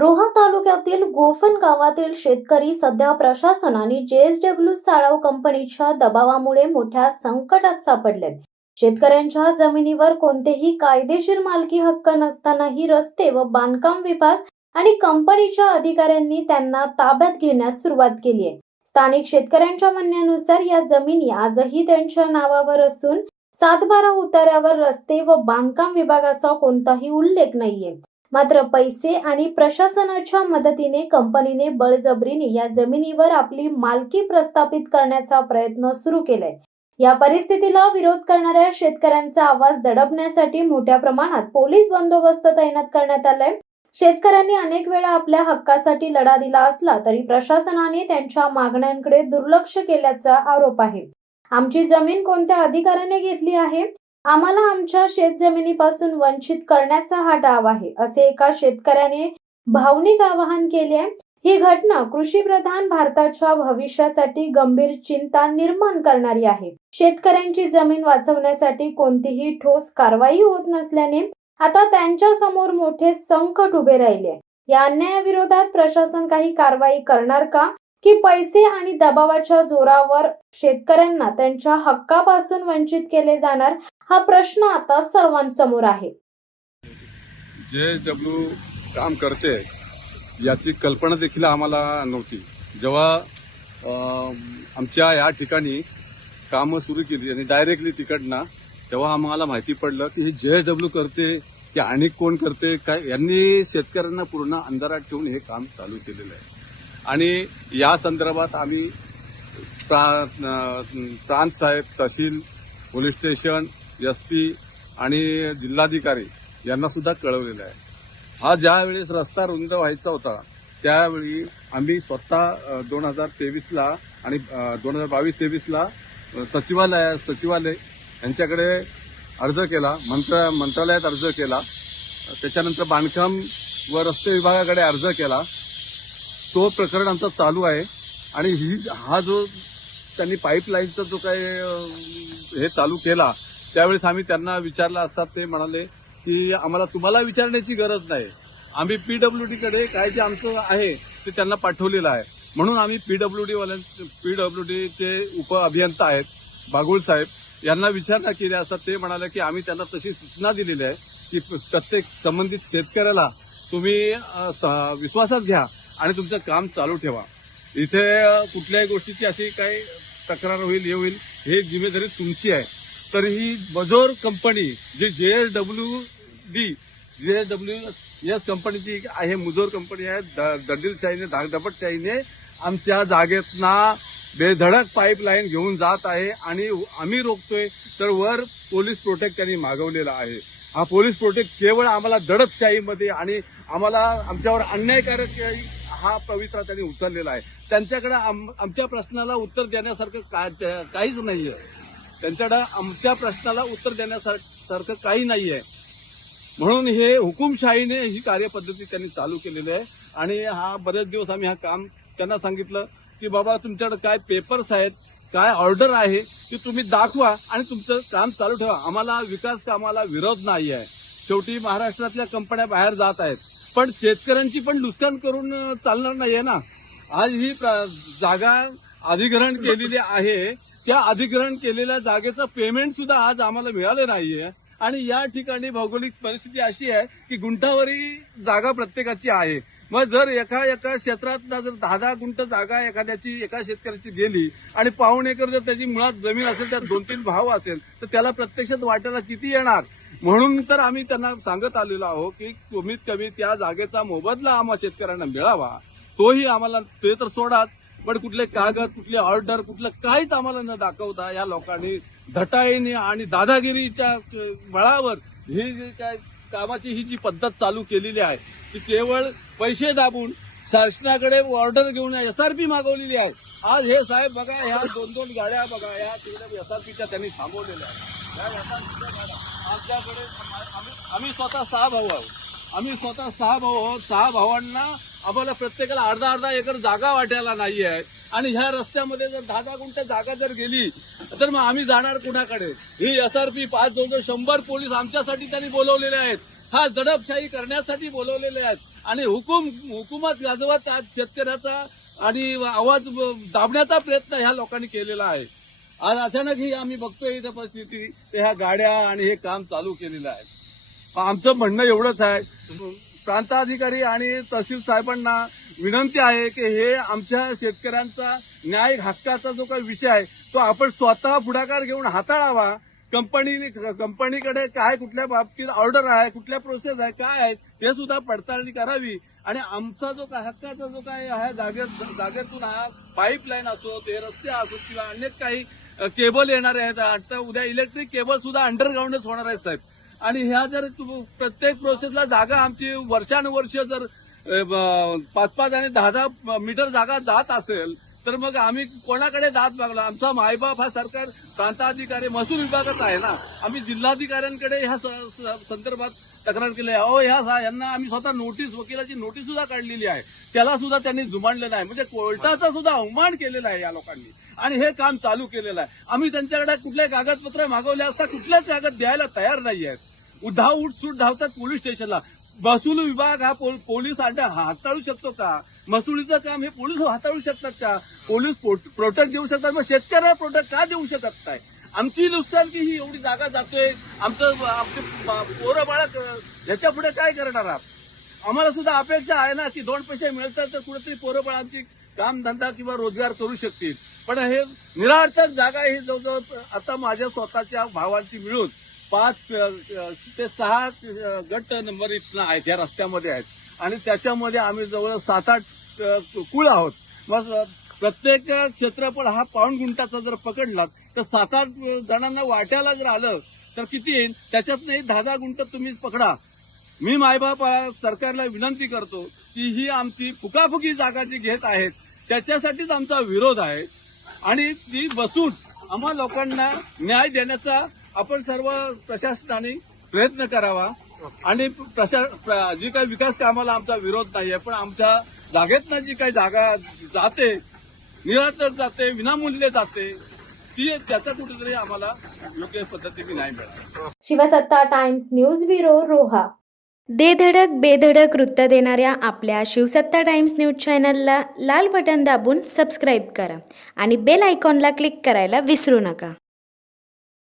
रोहा तालुक्यातील गोफण गावातील शेतकरी सध्या प्रशासन आणि JSW साळाव कंपनीच्या दबावामुळे मोठ्या संकटात सापडलेत। शेतकऱ्यांच्या जमिनीवर कोणतेही कायदेशीर मालकी हक्क नसतानाही रस्ते व बांधकाम विभाग आणि कंपनीच्या अधिकाऱ्यांनी त्यांना ताब्यात घेण्यास सुरुवात केली आहे। स्थानिक शेतकऱ्यांच्या म्हणण्यानुसार या जमिनी आजही त्यांच्या नावावर असून 7/12 उतार्यावर रस्ते व बांधकाम विभागाचा कोणताही उल्लेख नाहीये। मात्र पैसे आणि प्रशासनाच्या मदतीने कंपनीने बळजबरीने या जमिनीवर आपली मालकी प्रस्थापित करण्याचा प्रयत्न सुरू केलाय। या परिस्थितीला विरोध करणाऱ्या शेतकऱ्यांचा आवाज दडपण्यासाठी मोठ्या प्रमाणात पोलीस बंदोबस्त तैनात करण्यात आलाय। शेतकऱ्यांनी अनेक वेळा आपल्या हक्कासाठी लढा दिला असला तरी प्रशासनाने त्यांच्या मागण्यांकडे दुर्लक्ष केल्याचा आरोप आहे। आमची जमीन कोणत्या अधिकाऱ्याने घेतली आहे, आम्हाला आमच्या शेतजमिनीपासून वंचित करण्याचा हा डाव आहे, असे एका शेतकऱ्याने भावनिक आवाहन केले आहे। ही घटना कृषीप्रधान भारताच्या भविष्यासाठी गंभीर चिंता निर्माण करणारी आहे। शेतकऱ्यांची जमीन वाचवण्यासाठी कोणतीही ठोस कारवाई होत नसल्याने आता त्यांच्या समोर मोठे संकट उभे राहिले। या अन्यायाविरोधात प्रशासन काही कारवाई करणार का, की पैसे आणि दबावाच्या जोरावर शेतकऱ्यांना त्यांच्या हक्कापासून वंचित केले जाणार, हा प्रश्न आता सर्वांसमोर आहे। JSW काम करते याची कल्पना देखील आम्हाला नव्हती। जेव्हा आमच्या या ठिकाणी कामं सुरू केली आणि डायरेक्टली तिकडनं, तेव्हा आम्हाला माहिती पडलं की हे JSW करते की आणि कोण करते काय। यांनी शेतकऱ्यांना पूर्ण अंधारात ठेवून हे काम चालू केलेलं आहे। आणि या संदर्भात आम्ही प्रांत साहेब, तहसील, पोलीस स्टेशन, SP आणि जिल्हाधिकारी यांना सुद्धा कळवलेलं आहे। हा ज्या वेळेस रस्ता रुंद व्हायचा होता त्यावेळी आम्ही स्वतः 2023ला आणि 2022-23ला सचिवालय यांच्याकडे अर्ज केला, मंत्रालयात अर्ज केला, त्याच्यानंतर बांधकाम व रस्ते विभागाकडे अर्ज केला। तो प्रकरण आमचा चालू आहे। आणि हा जो त्यांनी पाईपलाईनचा जो काही हे चालू केला त्यावेळेस आम्ही त्यांना विचारलं असता ते म्हणाले की आम्हाला तुम्हाला विचारण्याची गरज नाही, आम्ही PWD कडे काय जे आमचं आहे ते त्यांना पाठवलेलं आहे। म्हणून आम्ही PWDचे उप अभियंता आहेत बागुल साहेब यांना विचारणा केली असता ते म्हणाले की आम्ही त्यांना तशी सूचना दिलेली आहे की प्रत्येक संबंधित शेतकऱ्याला तुम्ही विश्वासात घ्या आणि तुमचं काम चालू ठेवा। इथे कुठल्याही गोष्टीची अशी काही तक्रार होईल हे होईल हे जिम्मेदारी तुमची आहे। तर ही मजोर कंपनी जी JSW कंपनीची आहे, मुजोर कंपनी आहे, दंडीलशाहीने दपटशाहीने आमच्या जागेतना बेधडक पाईपलाईन घेऊन जात आहे आणि आम्ही रोखतोय। तर वर पोलीस प्रोटेक्ट त्यांनी मागवलेला आहे। हा पोलीस प्रोटेक्ट केवळ आम्हाला दडपशाहीमध्ये आणि आम्हाला आमच्यावर अन्यायकारक हा पवित्रा त्यांनी उचललेला आहे। त्यांच्याकडे आमच्या प्रश्नाला उत्तर देण्यासारखं काहीच नाहीये। त्यांच्याकडे आमच्या प्रश्नाला उत्तर देण्यासारखं काही नाहीये। म्हणून हे हुकुमशाहीने ही कार्यपद्धती त्यांनी चालू केलेली आहे। आणि हा बरेच दिवस आम्ही हा काम त्यांना सांगितलं की बाबा तुमच्याकडे काय पेपर्स आहेत, काय ऑर्डर आहे ती तुम्ही दाखवा आणि तुमचं काम चालू ठेवा। आम्हाला विकास कामाला विरोध नाही आहे। शेवटी महाराष्ट्रातल्या कंपन्या बाहेर जात आहेत, पण शेतकऱ्यांची पण नुकसान करून चालणार नाहीये ना। आज ही जागा अधिग्रहण केलेली आहे, त्या अधिग्रहण केलेल्या जागेचं पेमेंट सुद्धा आज आम्हाला मिळाले नाहीये। आणि या ठिकाणी भौगोलिक परिस्थिती अशी आहे की गुंठावरी जागा प्रत्येकाची आहे। मग जर एका क्षेत्रात जर 10-10 गुंठ जागा एका शेतकऱ्याची गेली आणि पाऊण एकर जर त्याची मुळात जमीन असेल, त्यात 2-3 भाव असेल, तर त्याला प्रत्यक्षात वाटायला किती येणार। म्हणून तर आम्ही त्यांना सांगत आलेलो आहोत की कमीत कमी त्या जागेचा मोबदला आम्हा शेतकऱ्यांना मिळावा। तोही आम्हाला ते तर सोडाच, पण कुठले कागद, कुठले ऑर्डर, कुठलं काहीच आम्हाला न दाखवता या लोकांनी धटाईने आणि दादागिरीच्या बळावर ही जी काय कामाची ही जी पद्धत चालू केलेली आहे ती केवळ पैसे दाबून शासनाकडे ऑर्डर घेऊन SRP मागवलेली आहे। आज हे साहेब बघा, ह्या 2-2 गाड्या बघा, या तिकडे SRPच्या त्यांनी थांबवलेल्या आहेत। या SRPच्या गाड्या आमच्याकडे आम्ही स्वतः 6 भाऊ आहोत। 6 भावांना आम्हाला प्रत्येकाला अर्धा एकर जागा वाटायला नाहीये। आणि ह्या रस्त्यामध्ये जर 10-10 गुंठ जागा जर गेली तर मग आम्ही जाणार कुणाकडे। ही SRP 5 जवळ 100 पोलीस आमच्यासाठी त्यांनी बोलवलेले आहेत हा दडपशाही करण्यासाठी बोलवलेले आहेत आणि हुकूमत गाजवत आज शेतकऱ्याचा आणि आवाज दाबण्याचा प्रयत्न ह्या लोकांनी केलेला आहे. आज अचानक ही आम्ही बघतोय इथं परिस्थिती, ह्या गाड्या आणि हे काम चालू केलेलं आहे. आमचं म्हणणं एवढंच आहे, प्रांताधिकारी आणि तहसील साहेबांना विनंती आहे की हे आमच्या शेतकऱ्यांचा न्याय हक्काचा जो काही विषय आहे तो आपण स्वतः पुढाकार घेऊन हाताळावा. कंपनीकडे काय कुठल्या बाबतीत ऑर्डर आहे, कुठल्या प्रोसेस आहे, काय आहे ते सुद्धा पडताळणी करावी आणि आमचा जो काय हक्काचा जो काय ह्या जागेतून हा पाईपलाईन असो, ते रस्ते असो किंवा अनेक काही केबल येणार आहेत. आता उद्या इलेक्ट्रिक केबल सुद्धा अंडरग्राऊंडच होणार आहेत साहेब. आणि ह्या जर प्रत्येक प्रोसेसला जागा आमची वर्षानुवर्ष जर 5-5 आणि 10-10 मीटर जागा जात असेल तर मग आम्ही कोणाकडे दाद मागला? आमचा मायबाप हा सरकार प्रांताधिकारी महसूल विभागाचा आहे ना. आम्ही जिल्हाधिकाऱ्यांकडे ह्या संदर्भात तक्रार केली आहे. यांना आम्ही स्वतः वकिलाची नोटीस सुद्धा काढलेली आहे. त्याला सुद्धा त्यांनी जुमानलं नाही. म्हणजे कोर्टाचा सुद्धा अवमान केलेला आहे या लोकांनी आणि हे काम चालू केलेलं आहे. आम्ही त्यांच्याकडे कुठले कागदपत्र मागवले असता कुठल्याच कागद द्यायला तयार नाही आहेत. उठसूट धावतात पोलीस स्टेशनला. महसूल विभाग हा पोलीस हाताळू शकतो का? महसुलीचं काम हे पोलीस हाताळू शकतात का? पोलीस प्रोटेक्ट देऊ शकतात, मग शेतकऱ्याला प्रोटेक्ट का देऊ शकत नाही? आमची नुकसान की ही एवढी जागा जातोय, आमचे पोरं बाळा ह्याच्या पुढे काय करणार आहात? आम्हाला सुद्धा अपेक्षा आहे ना की 2 पैसे मिळतात तर कुठेतरी पोरं बाळा आमची कामधंदा किंवा रोजगार करू शकतील. पण हे निरार्थक जागा ही जवळजवळ आता माझ्या स्वतःच्या भावांची मिळून 5 ते 6 गट नंबर इथनं आहेत, या रस्त्यामध्ये आहेत आणि त्याच्यामध्ये आम्ही जवळ 7-8 कुळ आहोत. मग प्रत्येक क्षेत्रफळ हा पाऊण गुंठाचा जर पकडला तर 7-8 जणांना वाट्याला जर आलं तर किती येईल? त्याच्यातनं 10-10 गुंठ तुम्ही पकडा. मी मायबाप सरकारला विनंती करतो की ही आमची फुकाफुकी जागा जी घेत आहेत त्याच्यासाठीच आमचा विरोध आहे आणि ती बसून आम्हा लोकांना न्याय देण्याचा आपण सर्व प्रशासनाने प्रयत्न करावा. आणि जी काही विकास कामाला आमचा विरोध नाहीये, पण आमच्या जागेतनं जी काही जागा जाते, निरार्थक जाते, विनामूल्य जाते, त्याचा कुठेतरी आम्हाला योग्य पद्धतीने नाही मिळत. शिवसत्ता टाइम्स न्यूज ब्युरो, रोहा. दे धडक बेधडक वृत्त देणाऱ्या आपल्या शिवसत्ता टाइम्स न्यूज चॅनलला लाल बटन दाबून सबस्क्राईब करा आणि बेल आयकॉनला क्लिक करायला विसरू नका.